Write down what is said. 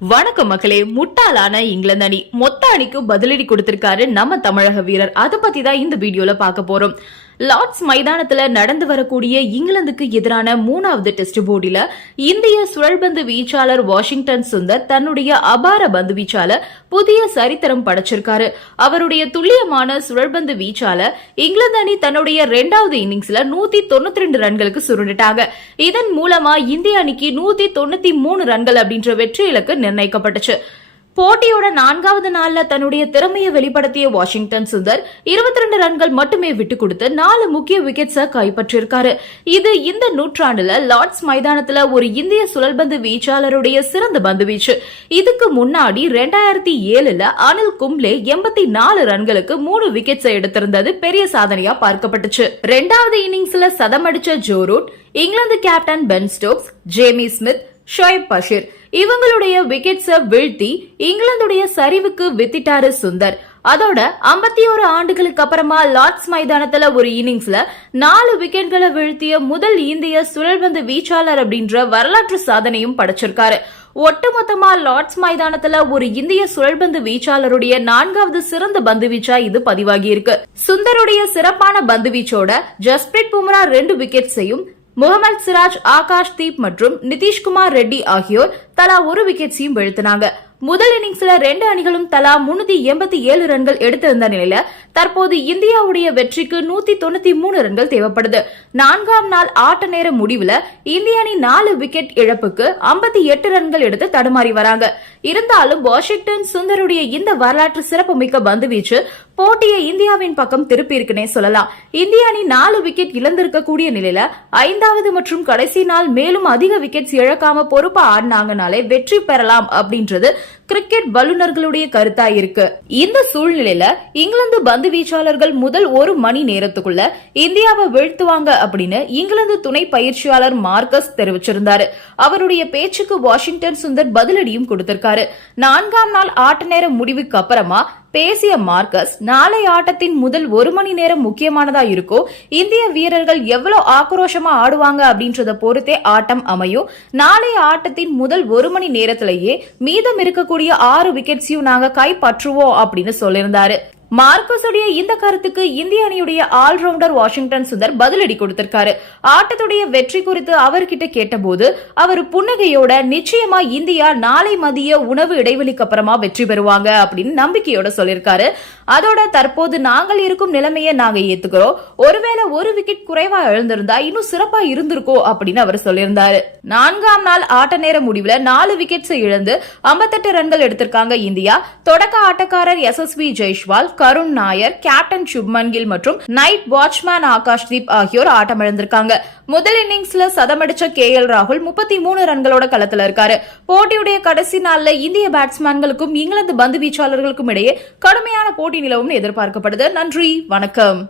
வணக்கம் மக்களே. முட்டாளான இங்கிலாந்து அணி மொத்த அணிக்கு பதிலடி கொடுத்திருக்காரு நம்ம தமிழக வீரர். அதை பத்தி தான் இந்த வீடியோல பார்க்க போறோம். லார்ட்ஸ் மைதானத்துல நடந்து வரக்கூடிய இங்கிலாந்துக்கு எதிரான 3வது டெஸ்ட் போட்டியில இந்திய சுழல்பந்து வீச்சாளர் வாஷிங்டன் சுந்தர் தன்னுடைய அபார பந்து வீச்சால புதிய சரித்திரம் படைச்சிருக்காரு. அவருடைய துல்லியமான சுழல்பந்து வீச்சால இங்கிலாந்து அணி தன்னுடைய 2வது இன்னிங்ஸ்ல 192 ரன்களுக்கு சுருண்டுட்டாங்க. இதன் மூலமா இந்திய அணிக்கு 193 ரன்கள் அப்படின்ற வெற்றி இலக்கு நிர்ணயிக்கப்பட்டுச்சு. போட்டியோட 4வது நாள்ல தன்னுடைய திறமையை வெளிப்படுத்திய வாஷிங்டன் சுந்தர் 22 ரன்கள் மட்டுமே விட்டு கொடுத்து 4 முக்கிய விக்கெட்ஸை கைப்பற்றிருக்காரு. இது இந்த நூற்றாண்டுல லார்ட்ஸ் மைதானத்துல ஒரு இந்திய சுழல்பந்து வீச்சாளருடைய சிறந்த பந்து வீச்சு. இதுக்கு முன்னாடி 2007ல அனில் கும்ப்ளே 84 ரன்களுக்கு 3 விக்கெட்ஸை எடுத்திருந்தது பெரிய சாதனையா பார்க்கப்பட்டுச்சு. 2வது இன்னிங்ஸ்ல சதமடிச்ச Joe Root, England captain Ben Stokes, Jamie Smith, Shoaib Bashir இவங்களுடைய விக்கெட்ஸை வீழ்த்தி இங்கிலாந்துடைய சரிவுக்கு வித்திட்டாரு சுந்தர். அதோட 51 ஆண்டுகளுக்கு அப்புறமா லார்ட்ஸ் மைதானத்துல ஒரு இன்னிங்ஸ்ல 4 விக்கெட்களை வீழ்த்திய முதல் இந்திய சுழல்பந்து வீச்சாளர் அப்படின்ற வரலாற்று சாதனையும் படைச்சிருக்காரு. ஒட்டுமொத்தமா லார்ட்ஸ் மைதானத்துல ஒரு இந்திய சுழல்பந்து வீச்சாளருடைய 4வது சிறந்த பந்து வீச்சா இது பதிவாகி இருக்கு. சுந்தருடைய சிறப்பான பந்து வீச்சோட ஜஸ்பிரீத் பும்ரா 2 விக்கெட்ஸையும், முகமது சிராஜ், ஆகாஷ் தீப் மற்றும் நிதிஷ்குமார் ரெட்டி ஆகியோர் தலா 1 விக்கெட்ஸையும் வீழ்த்தினாங்க. முதல் இன்னிங்ஸ்ல 2 அணிகளும் தலா 387 ரன்கள் எடுத்திருந்த நிலையில தற்போது இந்தியாவுடைய வெற்றிக்கு 193 ரன்கள் தேவைப்படுது. 4ஆம் நாள் ஆட்ட நேர முடிவுல இந்திய அணி 4 விக்கெட் இழப்புக்கு 58 ரன்கள் எடுத்து தடுமாறி வராங்க. இருந்தாலும் வாஷிங்டன் சுந்தருடைய இந்த வரலாற்று சிறப்புமிக்க பந்து வீச்சு போட்டியை இந்தியாவின் பக்கம் திருப்பி இருக்குன்னே சொல்லலாம். இந்திய அணி 4 விக்கெட் இழந்திருக்கக்கூடிய நிலையில 5வது மற்றும் கடைசி நாள் மேலும் அதிக விக்கெட்ஸ் இழக்காம பொறுப்பா ஆடினாங்கனாலே வெற்றி பெறலாம் அப்படின்றது கிரிக்கெட் வல்லுநர்களுடைய கருத்தா இருக்கு. இந்த சூழ்நிலையில இங்கிலாந்து பந்து வீச்சாளர்கள் முதல் 1 மணி நேரத்துக்குள்ள இந்தியாவை வீழ்த்துவாங்க அப்படின்னு இங்கிலாந்து துணை பயிற்சியாளர் மார்க்கஸ் தெரிவிச்சிருந்தாரு. அவருடைய பேச்சுக்கு வாஷிங்டன் சுந்தர் பதிலடியும் கொடுத்திருக்காரு. 4ஆம் நாள் ஆட்ட நேர முடிவுக்கு அப்புறமா பேசிய மார்க்கஸ், நாளை ஆட்டத்தின் முதல் 1 மணி நேரம் முக்கியமானதா இருக்கும். இந்திய வீரர்கள் எவ்வளவு ஆக்ரோஷமா ஆடுவாங்க அப்படின்றத பொறுத்தே ஆட்டம் அமையும். நாளை ஆட்டத்தின் முதல் 1 மணி நேரத்திலேயே மீதம் இருக்கக்கூடிய 6 விக்கெட்ஸையும் நாங்க கைப்பற்றுவோம் அப்படின்னு சொல்லியிருந்தாரு. மார்க்கஸுடைய இந்த கருத்துக்கு இந்திய அணியுடைய ஆல்ரவுண்டர் வாஷிங்டன் சுந்தர் பதிலடி கொடுத்திருக்காரு. ஆட்டத்துடைய வெற்றி குறித்து அவர்கிட்ட கேட்டபோது அவர் புன்னகையோட நிச்சயமா இந்தியா நாளை மதிய உணவு இடைவெளிக்கு அப்புறமா வெற்றி பெறுவாங்க அப்படின்னு நம்பிக்கையோட சொல்லியிருக்காரு. அதோட தற்போது நாங்கள் இருக்கும் நிலைமையை நாங்க ஏத்துக்கிறோம். ஒருவேளை 1 விக்கெட் குறைவா எழுந்திருந்தா இன்னும் சிறப்பா இருந்திருக்கோம் அப்படின்னு அவர் சொல்லியிருந்தாரு. 4ஆம் நாள் ஆட்ட நேர முடிவுல 4 விக்கெட்ஸ் இழந்து 58 ரன்கள் எடுத்திருக்காங்க இந்தியா. தொடக்க ஆட்டக்காரர் SSV ஜெய்ஸ்வால், கருண் நாயர், கேப்டன் சுப்மன் கில் மற்றும் நைட் வாட்ச்மேன் ஆகாஷ் தீப் ஆகியோர் ஆட்டமிழந்திருக்காங்க. முதல் இன்னிங்ஸ்ல சதமடிச்ச KL ராகுல் 33 ரன்களோட களத்துல இருக்காரு. போட்டியுடைய கடைசி நாள்ல இந்திய பேட்ஸ்மேன்களுக்கும் இங்கிலாந்து பந்து வீச்சாளர்களுக்கும் இடையே கடுமையான போட்டி நிலவும் எதிர்பார்க்கப்படுது. நன்றி, வணக்கம்.